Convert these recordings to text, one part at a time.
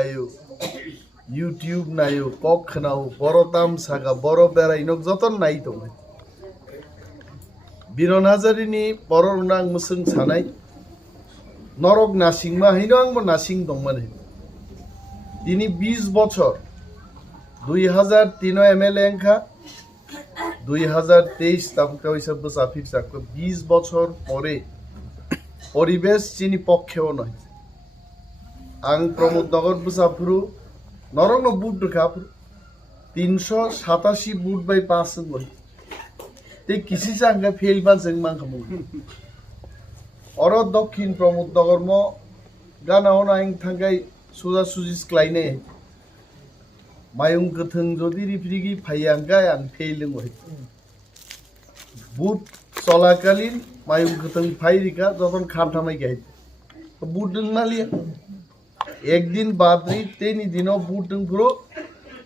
লাগাইও YouTube নাইও cock খানাও বড় তাম সাগা বড় বেড়াই নক যতন নাই তো বিরন হাজারিনি বড় নাং মুসুং সানাই নরক নাসিং মা হিনো আংবো নাসিং দংমানে তিনি 20 বছর 2003 এমএলএ এংখা 2023 তামকা হইছে বসাফির চাকো 20 বছর পরে পরিবেশ চিনি পক্ষেও নয় আং প্রমোদ নগর বসাফুরু নরং বুট খাপুর 387 বুট বাই 5 বই তে কিসি চাঙ্গা ফেল বা जों মান খামু অর দক্ষিণ প্রমোদ নগর ম গানাও নাইং থাঙ্গাই সুজা সুজিস ক্লাইনে মায়ুং গথং যদি রিফ্রিগি ফাইয়াঙ্গাই আং ফেইলং হই বুট চলাকালীন মায়ুং গথং ফাইরিকা যখন খানথামাই গাই বুট দং নালিয়া একদিন বাদরি তেনি দিনো বুট দং পুরো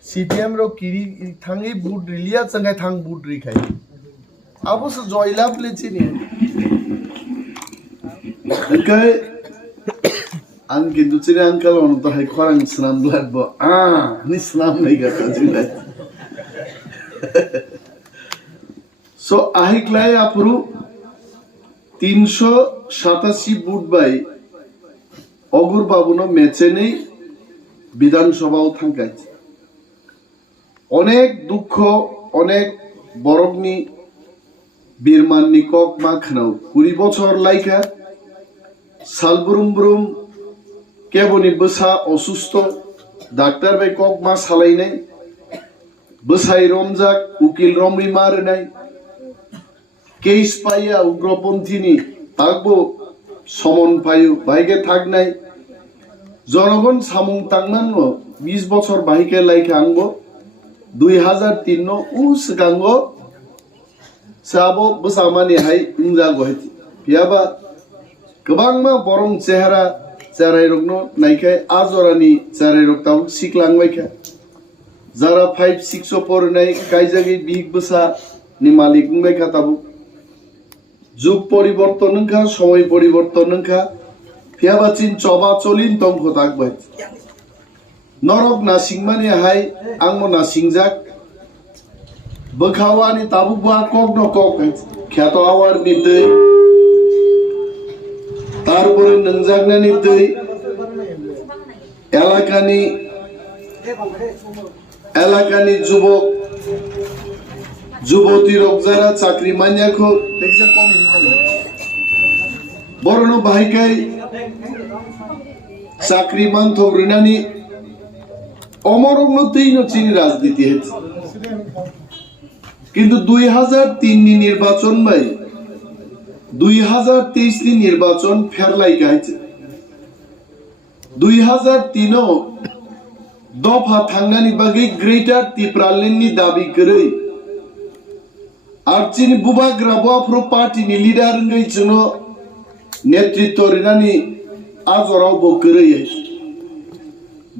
Cpim रो किरी थांगी बुट रिलिया चंगाय थांग बुट रि खाय अबस जयलाब लेचिनि ओके आं किन्तु चिनि अंकल अन त हाय खरां स्नाम ब्लाडबो नि स्नाम नै गाता जिलाय सो आहि क्लाय आपुरु 387 बुट बाय अगुर बाबुनो मेचेनै বিধানসভাও থাঙ্গাইছে অনেক দুঃখ অনেক বরগনি বীরমাননি কক মাখনাও 20 বছর লাইকা সালবুরুম বুরুম কেবনি বসা অসুস্থ ডাক্তার বাই কক মা সালাইনাই বসাই রমজাক উকিল রমরি মারনাই কেস পাইয়া উগ্রপন্থীনি তাকবো সমন পাইও বাইকে থাকনাই জনগণ সামুং তাংমান 20 বছর বাহিকে লাইকে আংবো 2003 नो उस गांगो साबो बसामानि हाय इंजा गहति पियाबा गोबां मा बरं चेहरा चाराय रगनो नायखाय आजरानि चाराय रगताव सिकलांबायखा जारा 5 6 फरायनाय गायजागै बिग बसा नि मालिक बुंबायखा ताबु जुग परिवर्तन नंखा समय परिवर्तन नंखा पियाबा चिन चबा चलिन तंखो ताकबाय नरक नासिंगमानि हाय आंमो नासिंगजाक बखावानि ताबुबा कक न कक ख्यात आवार नि दै तारपरे नंजागनानि दै एलाकानि जुबक जुबती रकजारा चाकरी मान्याखौ देखजा कमिनि बरनो बाहायखाय चाकरी मान थग्रिनानि অমরগ্ন তিন চিনি রাজনীতি হয়েছে কিন্তু 2003 নি নির্বাচন বাই 2023 নি নির্বাচন ফেরলাই গাইছে 2003 দফা থাঙ্গানি বাগি গ্রেটার ত্রিপুরালেন্ডনি দাবি করে আর চিনি বুবাগ্রাবো আফ্রো পার্টিনি লিডার গইছন নেতৃত্ব রিনানি আজরাও বকরে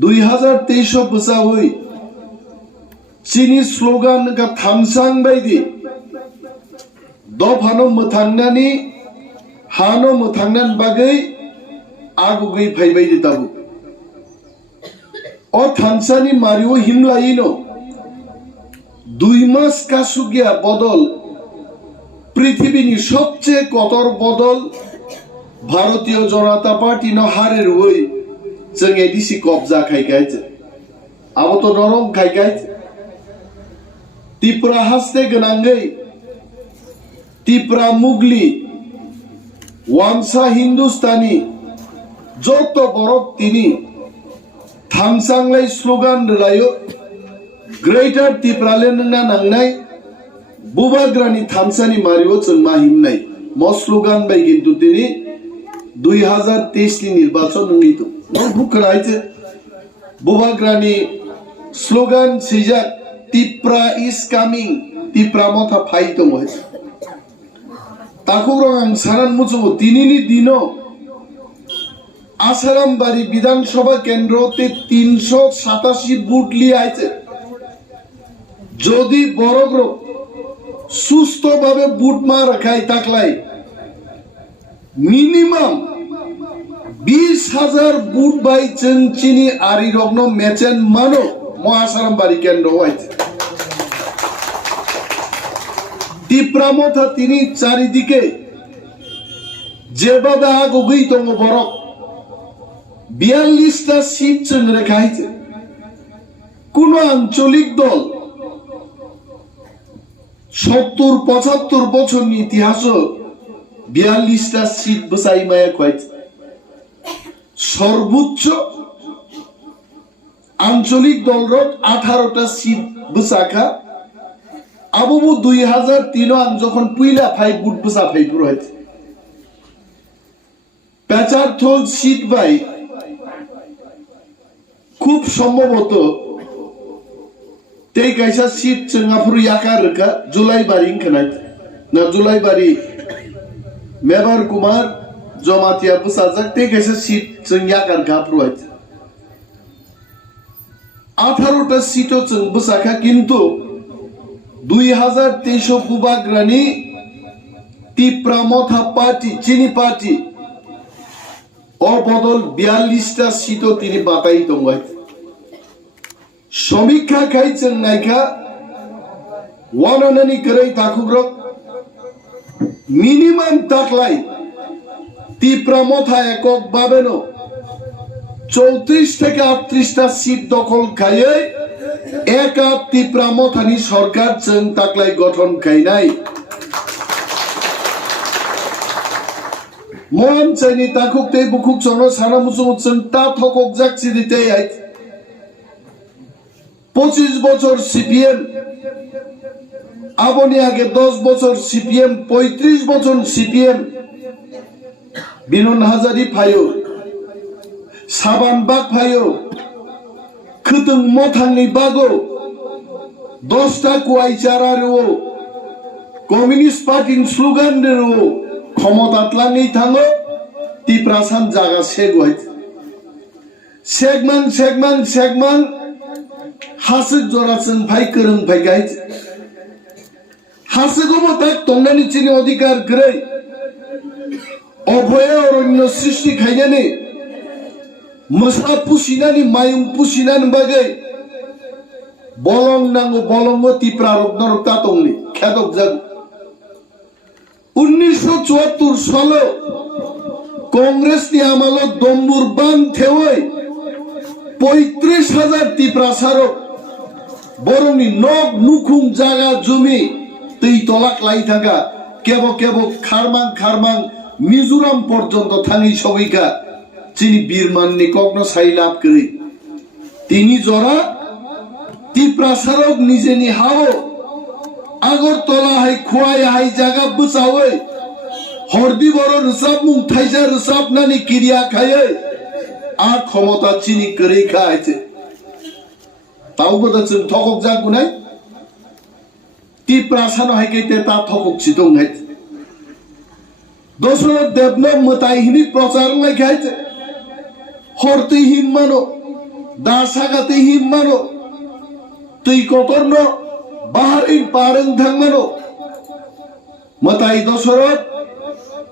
2023 बसा हुई चीनी स्लोगान का थामसांग बायदि दफानो मथांनानि हानो मथांनान बागै आगुगै फायबायदि ताबु ओ थामसानि मारिओ हिमलायिनो 2 मास कासुगिया बदल पृथिबीनि सबचेয়ে कठोर बदल भारतीय जनता पार्टी न हारेर हई जों एडिसि कब्जा खायगायছে आबो तो नरम खायगायছে त्रिपुरा हासते गनांगै त्रिपुरा मुगली वामसा हिंदुस्तानी যত বড় তিনি থামসাংলাই স্লোগান রলাयो গ্রেটার ত্রিপুরালেন্ড না নাংনাই বুবাগ্রানি থামসানি মারিও जों माहिमनाय म স্লোগান बाय কিন্তু তিনি 2023 नि निर्वाचन नंगितो बुकराइते बुबाग्रानी स्लोगान सिजा त्रिपुरा इज कामिंग त्रिपुरा मथा फाइतो मोहे ताकुरं सानान मुचो दिनिनि दिनो आसारामबारी विधानसभा केंद्रते 387 बुट लिये आइছে যদি বড়গ্র সুস্থভাবে বুট মার খাই তাকলাই মিনিমাম 20,000 বুট বাই চিনি আরি রগ্ন মেচেন মানো মহাসারামবাড়ি কেন্দ্র হয়েছে তীব্রামথা তিনি চারিদিকে যেভাবে আগই তম বরক 42টা সিট চং রেখা হয়েছে কোন আঞ্চলিক দল 70-75 বছর ইতিহাস 42টা সিট বসাই মায়া হয়েছে সর্বোচ্চ আঞ্চলিক দলর 18টা সিট বসাখা আবু 2003 যখন পুইলা ফাই বুট বসা ফাই পুরো হয়েছে পেচার থল সিট বাই খুব সম্ভবত তেই কাইসা সিট চঙ্গাপুর ইয়াকা রেখা জুলাই বাড়ি খানাই না জুলাই বাড়ি মেবার কুমার জমাতিয়া বুসাজাক তেই কাইসা সিট চঙ্গাকার গাপুর হয়েছে 18টা সিটও চং বুসাখা কিন্তু 2023 বুবাগ্রানি তীব্রামথা পার্টি চিনি পার্টি অবদল 42টা সিটও তিনি বাতাই দঙ্গাই সমীক্ষা খাইছেন নাইখা ওয়ানানি করে তাকুগ্রক মিনিমাম তাকলাই তীব্রামথা একক ভাবেনো 34 থেকে 38টা সিট দখল খাইয়ে একা তীব্রামথানি সরকার চং তাকলাই গঠন খাই নাই মহান চাইনি তাকুক তে বুকুক চন সানা মুসুমুচন তা থকক যাচ্ছি দিতে 25 বছর সিপিএম আবনি আগে 10 বছর সিপিএম 35 বছর সিপিএম বিনন হাজারি ফাইও সাবান বাগ ফাইও খুতুং মথাংনি বাগো 10টা কুয়াইচারারও কমিউনিস্ট পার্টির স্লোগান রেও ক্ষমতাতলানি থাঙ্গো তীব্রাসান জায়গা সেগমান হাসিক জরাছেন ভাই করং ভাই গাইছে হাসিগমো তাক তংনানি চিনি অধিকার করে অভয় অরণ্য সৃষ্টি খাইনানি মশা পুষিনানি মায়ুং পুষিনানি বাগে বলং নাঙ্গো বলঙ্গ তীব্রা রগ্নরক্তা তংনি খেদক জাগ 1974 সালে কংগ্রেস নি আমল দম্বুর বান থেওই 35,000 তীব্রাসারক বরংনি নগ নুখুম জায়গা জমি তুই তলাক লাই থাকা কেব খারমাং মিজোরাম পর্যন্ত থানি সবাইকা চিনি বীরমাননি কগ্ন সাই লাভ করে তিনি জরা তীব্রাসারক নিজে নি হাও আগরতলা হাই খোয়াই হাই জায়গা বসাওই হরদি বড় রিসাব মুং থাইজা রিসাব নানি কিরিয়া খায়ে আর ক্ষমতা চিনি করে খাইছে তাও বলছেন ঠকক যা গুনাই তীব্রাসানো হাইকেতে তা ঠকক চিতং হাইছে দশরথ দেবনব মতাইহিনি প্রচার লাই খাইছে হরতি হিম মানো দাসাগাতে হিম মানো তুই কতর্ন বাহারিন পারেন থাকমানো মতাই দশরথ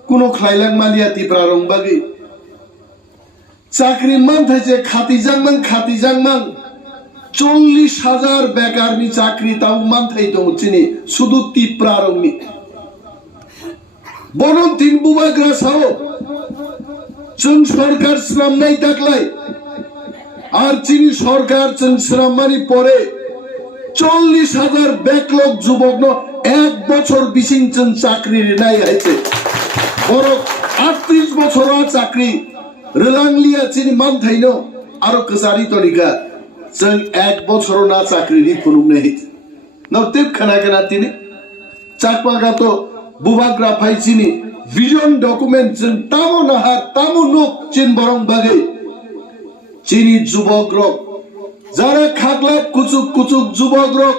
কোন খাইলাং মালিয়া তীব্রারং বাগে চাকরি মান থাইছে খাতি জাংমান 40,000 বেকারনি চাকরি তাও মান থাই তো চিনি শুধু তীব্রারংনি বনন তিন বুবাগ্রা সাও চুন সরকার শ্রম নাই তাকলাই আর চিনি সরকার চুন শ্রম মানি পরে 40,000 ব্যাকলগ যুবক এক বছর বিশিংচন চাকরি নাই হয়েছে বড় 38 বছর চাকরি রেলাংলিয়া চিনি মান থাইনো আরো কসারি তরিকা जों एक बছর না চাকরি ফুলুমনে হইছে নাও তেপ খানা তিনি চাকপাগা তো বুবাগ্রা ফাইছিনি ভিজন ডকুমেন্ট जों তামো নাহা তামো নোক চিন বরং বাগে চিনি যুবক রক যারা খাগলা কুচুক যুবক রক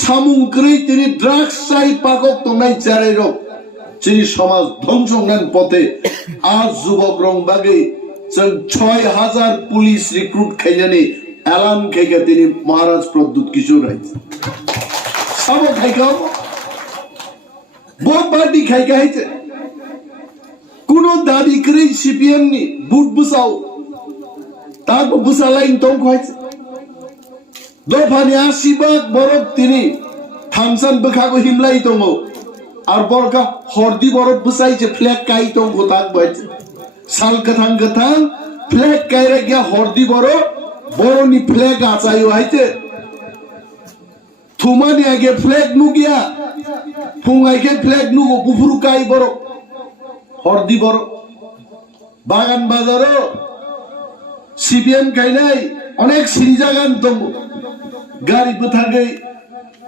সামুংক্রি তিনি ড্রাগস চাই পাকক তোনাই চারে রক চিনি সমাজ ধ্বংস নেন পথে আজ যুবক রং বাগে जों 6,000 পুলিশ রিক্রুট খাইজানি এলাম খাইকা তিনি মহারাজ প্রদ্যুৎ কিশোর হয়েছে সাবো খাইকা বহুত পার্টি খাইকা হয়েছে kuno dabi kri CPM ni but busau ta ko busalain tong khoi do phani asibak borok tini thamsan bukha ko himlai tongo ar borka hordi borok busai je flag kai tong gotak bai sal kathang flag kai ra gya hordi borok boroni flag achayo haite thumani age flag nu gya fungai ke flag nu go bufuru kai borok hordi borok bagan bazaro CPM kainai onek sinjagan tongo gari buthagai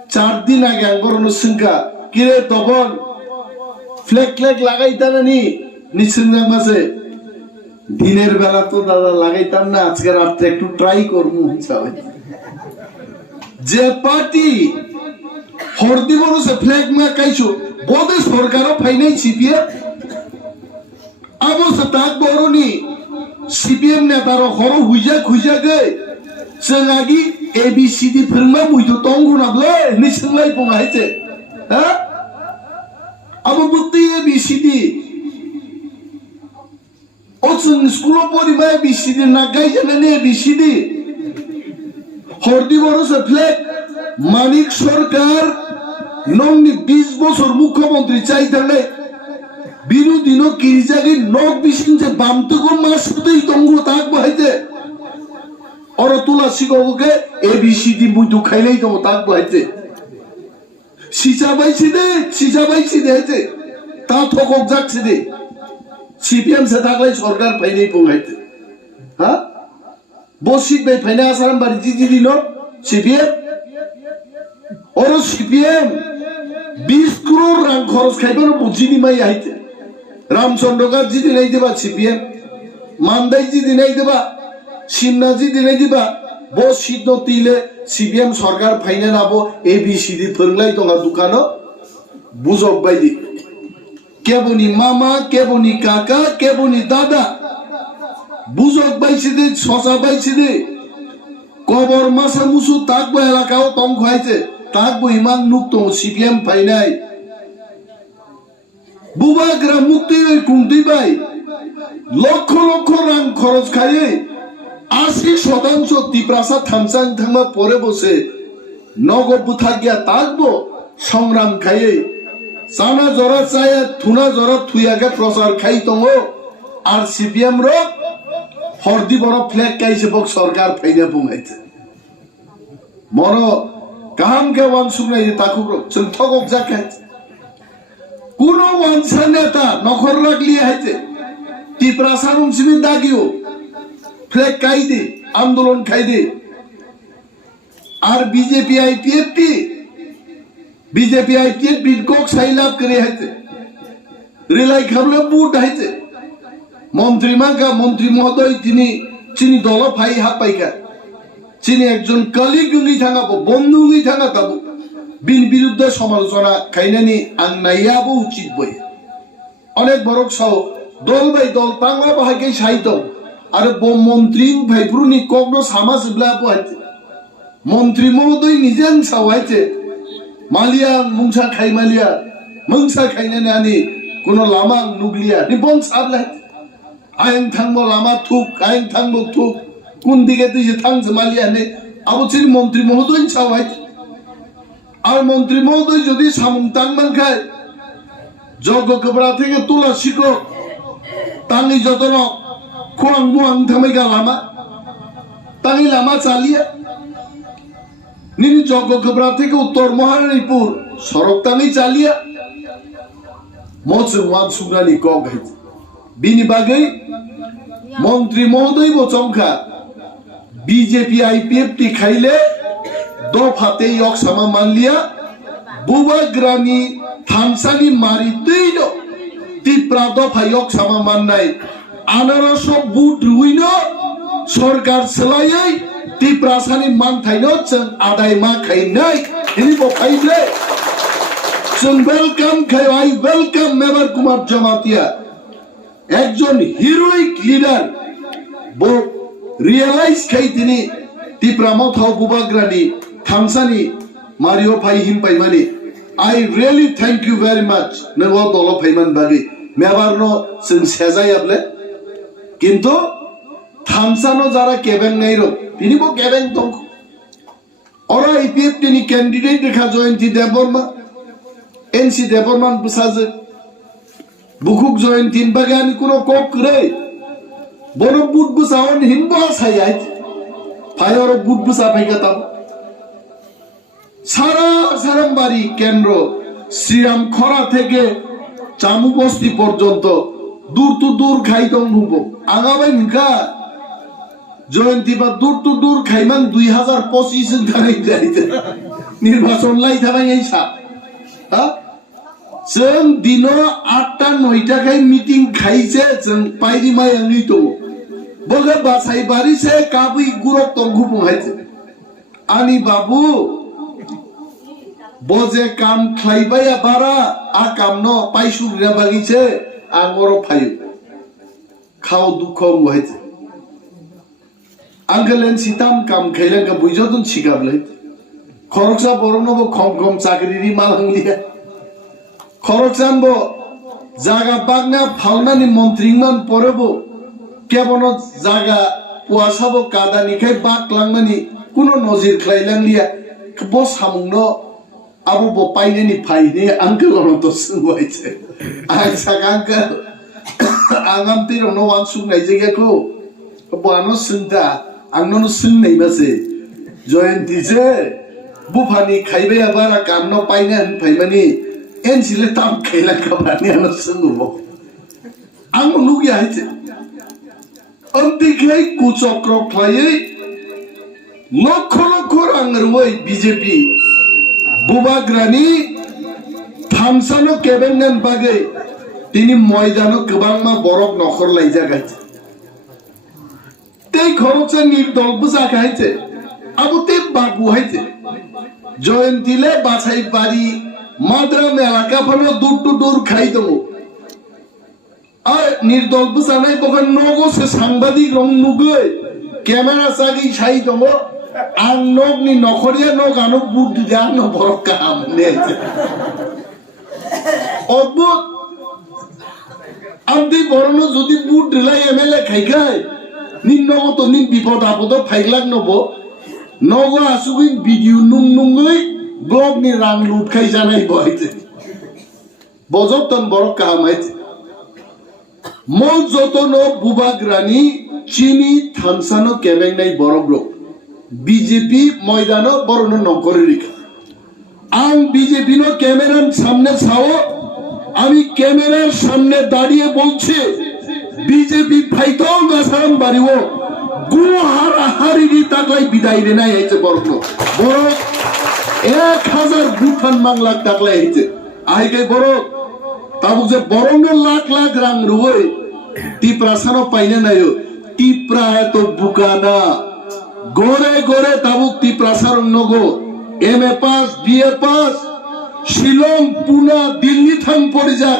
4 din age angorono singka kire tobon flag লাগাইতানা নি নিসিনজাং মাসে দিনের বেলা তো দাদা লাগাইতাম না আজকে রাতে একটু try করবো হিসাবে যে পার্টি হরদি বরসে ফ্ল্যাগ মা কাইছো বদে সরকারও ফাইনাই সিপিএম আবো সতাক বরনি সিপিএম নেতার হর হুইজা গে সেলাগি এবিসিডি ফিল্মা মুইতো তঙ্গু নাবলে নিসিনলাই পঙাইছে হ্যাঁ আবো বুদ্ধি এবিসিডি ওসন স্কুল পরিবা এবিসিডি না গাইজেনে নে এবিসিডি হরদি বরসে ফ্ল্যাগ মানিক সরকার নংনি 20 বছর মুখ্যমন্ত্রী চাইতালে বিরোধী নো কিরিজাগি নক বিসিনছে বামতগো মাসুতেই তঙ্গু তাক বহাইতে অর তুলা সিগোকে এবিসিডি মুইতো খাইলেই তো তাক বহাইতে সিজা বাইছি দে তা থকক যাচ্ছে দে সিপিএম সে থাকলে সরকার ফাইনাই পৌঁছাইতে হ্যাঁ বসিক বাই ফাইনা আসারাম বাড়ি জিজি দিল সিপিএম ওর সিপিএম 20 crore রাং খরচ খাইবার বুঝিনি মাই আইতে রামচন্দ্রকার জিদি নাই দেবা সিপিএম মান্দাই জিদি নাই দেবা সিমনা জিদি নাই দেবা বসিত নতিলে সিপিএম সরকার ফাইনা নাবো এবিসিডি ফরলাই তোঙ্গা দোকানো বুঝক বাইদি কেবনি মামা কেবনি কাকা কেবনি দাদা বুঝক বাইছি দে সসা বাইছি দে কবর মাসা মুসু তাকবো এলাকাও তং খাইছে তাকবো ইমান নুক্ত সিপিএম ফাইনাই বুবাগ্রা মুক্তি কুমতি বাই লক্ষ লক্ষ রাং খরচ খাইয়ে 80% তিপ্রাসা থামসাং থামা পরে বসে নগদ বুথা গিয়া তাকবো সংগ্রাম খাইয়ে সানা জরা চায় থুনা জরা থুইয়াকে প্রচার খাই তঙ্গো আর সিপিএম র হরদি বড় ফ্ল্যাগ কাইছে বক সরকার ফাইনা পৌঁছাইছে মন কাহাম কে ওয়ান সুনাই তাকু চল ঠকক জাকে কোন ওয়ানসা নেতা নখর রাখলি হাইতে তিপ্রাসারুম সিমি দাগিও ফ্ল্যাগ কাই দে আন্দোলন খাই দে আর বিজেপি আইপিএফ কক সাইলাপ করে হাইতে রিলাই খাবলে বুট হাইতে মন্ত্রী মহোদয় তিনি চিনি দল ফাই হাপাইকা চিনি একজন কলিগ উঙ্গি থাঙাবো বন্ধু উঙ্গি থাঙাতাবো বিন বিরুদ্ধে সমালোচনা খাইনানি আং নাইয়াবো উচিত বই অনেক বড়ক সাও দল বাই দল তাঙ্গা বাহাকে সাইত আর মন্ত্রী ভাইপ্রুনি কগ্ন সামাজ ব্লাবো হাইতে মন্ত্রী মহোদয় নিজেন সাওয়াইতে মালিয়া মুংসা খাইনানি আনি কোন লামা নুগলিয়া নিপন সাবলাই আইন থাকবো লামা থুক আইন থাকবো থুক কোন দিকে তুই যে থাকছে মালিয়া নে আবচির মন্ত্রী মহোদয় ছাওয়াই আর মন্ত্রী মহোদয় যদি সামুং তাংমান খায় যজ্ঞ কবরা থেকে তোলা শিখো তাঙ্গি যতন খোয়াং মুয়াং থামাইগা লামা তাঙ্গি লামা চালিয়া নিনি যজ্ঞ কবরা থেকে উত্তর মহারানীপুর সড়ক তাঙ্গি চালিয়া মৎস্য ওয়ান সুগ্রানি কক হাইছে বিনি বাগৈ মন্ত্রী মহোদয় বচমখা বিজেপি আইপিএফ টি খাইলে দফাতে ইয়কসামা মানলিয়া বুবাগ্রানি থানসানি মারি তৈল তিপ্রা দফা ইয়কসামা মাননাই 1800 বুট রুইন সরকার সেলাই তিপ্রাসানি মান থাইন जों আদায় মা খাইনাই ইনি বখাইলে जों ওয়েলকাম খাই আই ওয়েলকাম মেবার কুমার জমাতিয়া একজন হিরোইক লিডার বো রিয়েলাইজ খাই তিনি তিপ্রা মথাও বুবাগ্রানি থামসানি মারিও ফাই হিম পাইমানি I really thank you very much নগো দল ফাইমান বাগি মেবারনো जों সেজাইয়াবলে কিন্তু থামসানো যারা কেবেন নেইরো তিনিবো কেবেন দং ওরা ইপিএফ তিনি ক্যান্ডিডেট দেখা জয়ন্তী দেববর্মা এনসি দেববর্মান বুসাজে বুকুক জয়ন্তী বাগে আমি কোনো কক করে বড় বুট বুসাওন হিনবা ছাইয়াই ফায়ার বুট বুসা ফাইকা তাম সারা আশরামবাড়ি কেন্দ্র শ্রীরাম খরা থেকে চামু বস্তি পর্যন্ত দূর তো দূর খাইতং বুবো আগাবাই নিকা জয়ন্তী বা দূর তো দূর খাইমান 2025 ধারে যাইতে নির্বাচন লাই থাবাই এই সা হ্যাঁ जों दिनो 8टा 9टा खाय मीटिंग खाइसे जों पाइरि माय आंनि तो बगे बासाई बारि से काबुइ गुरक तंगु बुंहायसे आनि बाबू बजे काम खाइबाया बारा आ काम न पाइसुग्रा बागिसे आंगरो फायो खाव दुख बुंहायसे आंगलेन सिताम काम खाइलांगा बुइजोदन सिगाबले खरकसा बरनबो खम खम चाकरिनि मालांलिया खरकसानबो जागा बागना फालनानि मन्त्रिमान परेबो केबनो जागा पुआसाबो कादानिखाय बागलांनानि कुनो नजिर ख्लायलांलिया बो सामुंनो आबो बो पाइनेनि फाइने आंकलनो तो सोंबायसे आं सागांका आंगाम तिरनो वान सुंनाय जायगाखौ बानो सोंता आंनो सोंनाय बासे जयन्तीसे बुफानि खाइबाया बारा कामनो पाइने फाइमानि एनसिले ताम खेला कबानी आनो संगुबो आं नुगिया हैसे अंतिख्लाय कुचक्र ख्लायै लक्ष लक्ष रांगरवै बीजेपी बुबाग्रानि थामसानो केबिनेट बागै तिनि मयदानो गोबांमा बरफ नखर लायजागायसे ते खरकसा निर्दल बुजागायसे आबो ते बाबु हैसे जयन्तीले बासाई बारी माद्रा मेलाका फलो दूर तो दूर खाई दो और निर्दल बुसानाय बगन नगो से सांबादिक रंग नुगै कैमरा सागी छाई दो आं नगनि नखरिया नगानो बुद्धि जान न बरक काम ने अद्भुत आंदि बरनो যদি বুট দিলাই এমএলএ খাইখাই নিন্নগো তো নিন বিপদ আপদ ফাইগলাক নবো নগো আসুবিন ভিডিও নুংনুংই ब्लॉग नि रांग लुटखाय जानाय बहायते बजतन बरक कामायते मल जतनो बुबाग्रानि चिनी थामसानो केबेंनाय बरब्रो बीजेपी मयदानो बरनो नकरि रिखा आं बीजेपी नो कैमरार सामने छाओ आमी कैमरार सामने दाঁড়িয়ে বলছি बीजेपी फाइतो आसारामबारिओ गुहारा हारिनि ताकलाय बिदाय देनाय आइते बरनो बरक 1000 बुथान मांगलाक टाकला हेचे आइके बरो ताबुक जे बरंनो लाख लाख रां रुवै टिप्रासानो पाइने नायो टिप्रा तो बुकाना गोरे गोरे ताबुक टिप्रासार नगो एमए पास बीए पास शिलंग पुना दिल्ली थां परिजा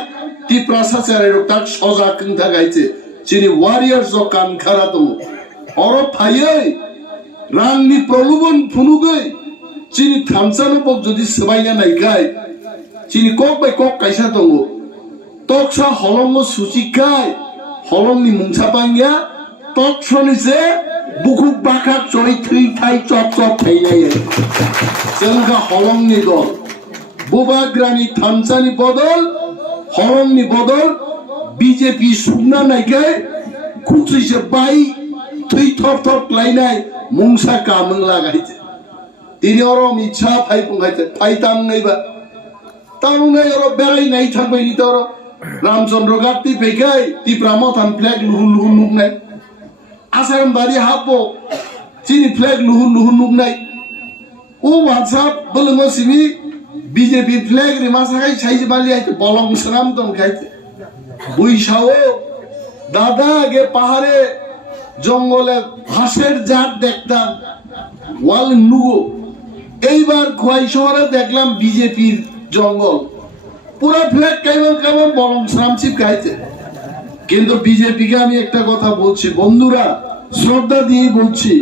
टिप्रासा चारेरो ताक सजा खंथा गाइছে चिनि वारियर्स जो कान खारा दङ अरो फायै रांनि प्रलोभन फुनुगै चिनि थामसानो बक जदि सबायना नायगाय चिनि कक बाय कक कायसा दङ तक्सा हलंगो सुचिखाय हलंनि मुंसापांगिया तक्सनिसे बुकुक बाखा चय थै थाय चप चप थायनाय जोंगा हलंनि दल बुबाग्रानि थामसानि बदल हलंनि बदल बीजेपी सुगना नायगाय कुचिसे बाय थै थप थप लायनाय मुंसा कामं लागायছে তিনি ওর ইচ্ছা ফাই পুঙ্গাইছে ফাইতাম নাইবা তামুনাই ওর বেড়াই নাই থাকবাই নি তোর রামচন্দ্র গাত্তি পেগাই তি প্রামথান ফ্ল্যাগ লুহুন লুহুন নুক নাই আসারামবাড়ি হাপো চিনি ফ্ল্যাগ লুহুন লুহুন নুক নাই ও হোয়াটসঅ্যাপ বলে মসিমি বিজেপি ফ্ল্যাগ রে মাসাগাই ছাইছে বালি আইতে বলং সরাম তম খাইতে বুইসাও দাদা আগে পাহাড়ে জঙ্গলে ঘাসের জাত দেখতাম ওয়াল নুগো এইবার খোয়াই শহরে দেখলাম বিজেপির জঙ্গল পুরো ফ্ল্যাগ কেমন কেমন বলং শ্রামচিপ গাইছে কিন্তু বিজেপিকে আমি একটা কথা বলছি বন্ধুরা শ্রদ্ধা দিয়ে বলছি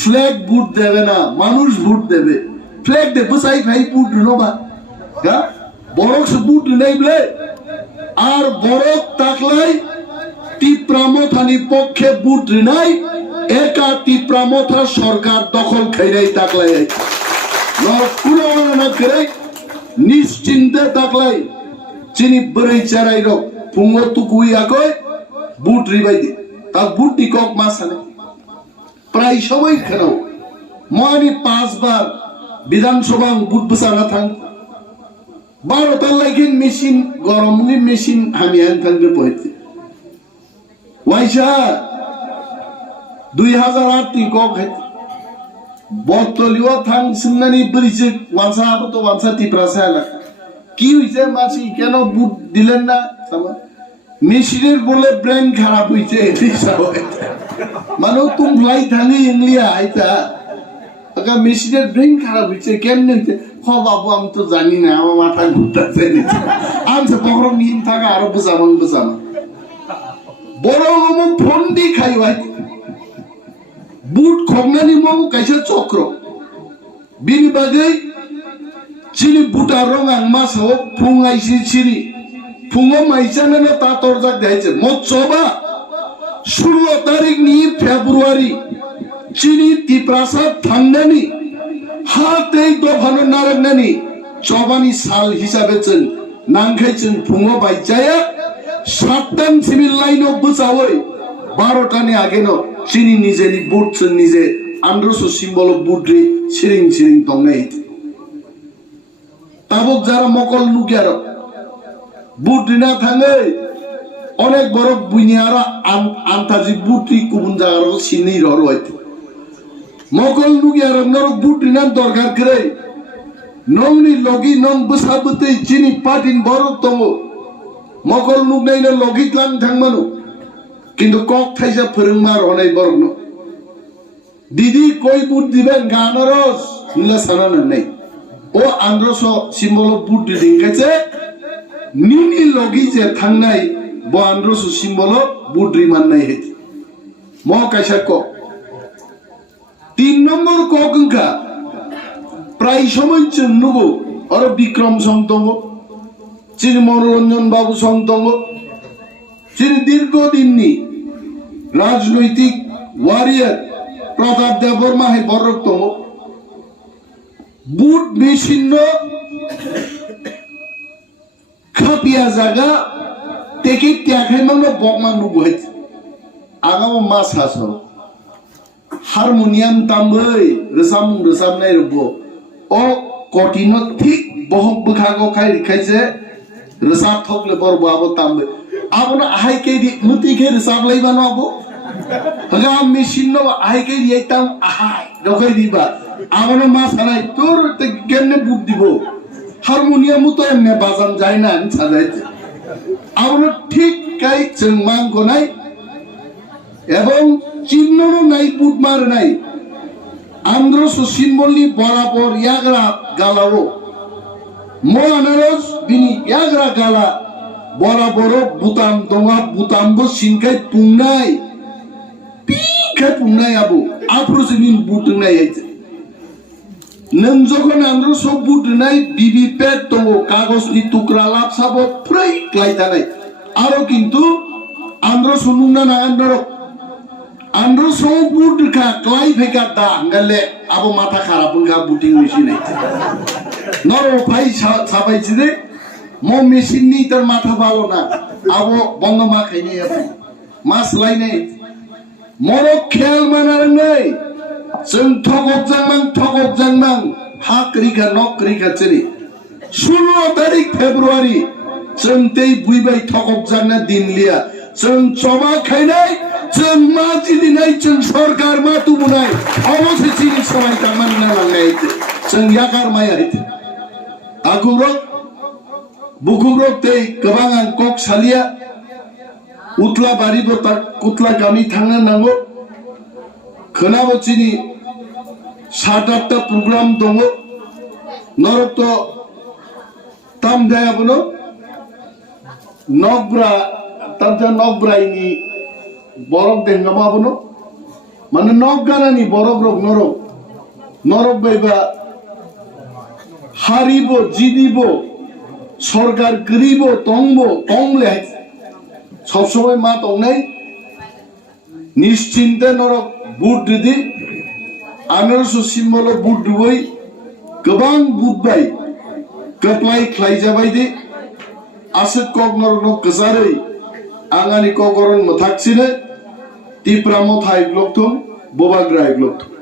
ফ্ল্যাগ ভোট দেবে না মানুষ ভোট দেবে ফ্ল্যাগ দেবে সাই ভাই ভোট নবা হ্যাঁ বড় ভোট নেই বলে আর বরফ তাকলাই টিপ্রামথানি পক্ষে বুট নাই একা টিপ্রামথা সরকার দখল খাইরাই তাকলাই কোনো না করে নিশ্চিন্তে তাকলাই চিনি বড়ই চারাই রক ফুঙ্গ তুকুই আকয় বুট রিবাই দি তা বুট নি কক মাসানে প্রায় সবাই খেলাও মহানি 5 বার বিধানসভা বুট বসানা থাং 12 তার লাগিন মেশিন গরমনি মেশিন আমি আন থাকবে পড়তে ওয়াইসা 2008 টি কক বতলিও থাং সিননানি বরিছে ওয়ানসা তো ওয়ানসা টিপ্রাসা না কি হইছে মাছি কেন বুট দিলেন না মেশিনের বলে ব্রেন খারাপ হইছে মানে তুমি ফ্লাই থাঙ্গি ইংলিয়া আইতা আগা মেশিনের ব্রেন খারাপ হইছে কেমনে হইছে হ বাবু আমি তো জানি না আমার মাথা ঘুরতাছে আমছে বড় নিন থাকা আরো বুঝামান বড় মম ফোন দি খাই ভাই বুট খগনানি মম কাইছে চক্র বিনি বাগে চিনি বুটা রং আং মাসও ফুঙাইছি চিনি ফুঙো মাইছানে না তা তরজাক দেখাইছে মৎসবা 16 তারিখ নি ফেব্রুয়ারি চিনি তিপ্রাসাদ থাংনানি হাতেই দফানো নারায়ণানি চবানি সাল হিসাবে চেন নাংখাইছেন ফুঙো বাইচায়া 7টান সিভিল লাইনও বুঝাওই 12টানি আগে ন চিনি নিজেনি বুটছেন নিজে 1800 সিম্বল বুটরি সিরিং সিরিং দঙ্গাই তাবক যারা মকল নুকিয়ার বুট না থাঙে অনেক বড় বুইনিয়ারা আন্তাজি বুটি কুবুন জাগার সিনি রর হইতে মকল নুকিয়ার নর বুট না দরকার করে নংনি লগি নং বসাবতে চিনি পাটিন বড় তঙ্গ মকল নুকনাই না লগি ক্লান থাংমানো কিন্তু কক থাইসা ফরংমার অনেক বড় ন দিদি কই বুট দিবেন গানারস নিলা সানান নাই ও 1800 সিম্বল বুট দিদিন গেছে নিনি লগি যে থাংনাই ব 1800 সিম্বল বুট রিমান নাই হেতি ম কাইসা ক 3 নম্বর কগঙ্কা প্রায় সময় চন্নুব আর বিক্রম সংতঙ্গ চির মনোরঞ্জন বাবু সংতঙ্গ চির দীর্ঘদিননি রাজনৈতিক ওয়ারিয়ার প্রতাপ দেববর্মা হে বরক্তম বুট মেশিন খাপিয়া জায়গা থেকে ত্যাখাই মানো বকমান নুবহাইছে আগাম মাছ হাস হারমোনিয়াম তামबै রসাম নাই রব ও কঠিন ঠিক বহক বখাগো খাই রিখাইছে রসাব থকলে বরব আবো তামबै আবন আহাই কে দি মুতি কে রসাব লাইবানো আবো হগা মেশিন নো আহাই কে দি একদম আহাই দখাই দিবা আবন মাছ হারাই তোর তে কেমনে বুট দিব হারমোনিয়াম তো এমনে বাজান যায় না সাজাইতে আমরা ঠিক কাই চেংমাং কোনাই এবং চিহ্নও নাই বুট মার নাই 1800 সিম্বলনি বরাবর ইয়াগরা গালাও মো আনারস বিনি ইয়াগরা গালা বরাবর বুতাম দঙ্গা বুতামবো সিনকাই পুংনাই পিখাই পুংনাই আবো আফ্রোজিনিন বুট নাই আইতে नों जखन 1800 बुट নাই বিবি পেট দङ কাগজনি টুকরা লাভ সাবো ফ্রাই ক্লাইদানাই আরো কিন্তু 1800 নুনা নাগান 1800 বুট কা ক্লাই ফেকা দা গালে আবো মাথা খারাপ গা বুটিং মেশিন আইতে নর ভাই সাবাইছি রে মো মেশিন নি তোর মাথা ভালো না আবো বন্ধ মা খাইনি আপনি মাছ লাই নাই মরো খেল মানার নাই जों ठगक जांनां हाक रिखा नक रिखा चेरी 16 तारिख फेब्रुआरी जों तै बुइबाय ठगक जांना दिन लिया जों चबा खाइनाय जों माजि दिनाय जों सरकार मा तुमुनाय अबसे चिनि सबाय तामानना लांनाय जों याकार माय आइते आगुरक बुकुरक तै गोबां कक सालिया उतला बारि बता कुतला गामि थांनो नांगौ खोनाबो चिनि 7-8টা প্রোগ্রাম দङ নরক তো তাম দেয়াবনো নগরা তামজা নগরাইনি বরফ দেঙ্গামাবনো মানে নগগানানি বরফ রক নরক বাইবা হারিব জিদিব সরকার গরিব তংব তংলে সবসময় মা তংনাই নিশ্চিন্তে নরক বুট দিদি 1800 সিম্বল বুট দুবই गोबां बुटबाय Kwplai ख्लायजाबाय दि आसोद कक नरनो गजारै आंगानि ककरन मथाक्सिनो तिप्रामो थाइग्लकथुम बोबाग्राय ग्लकथुम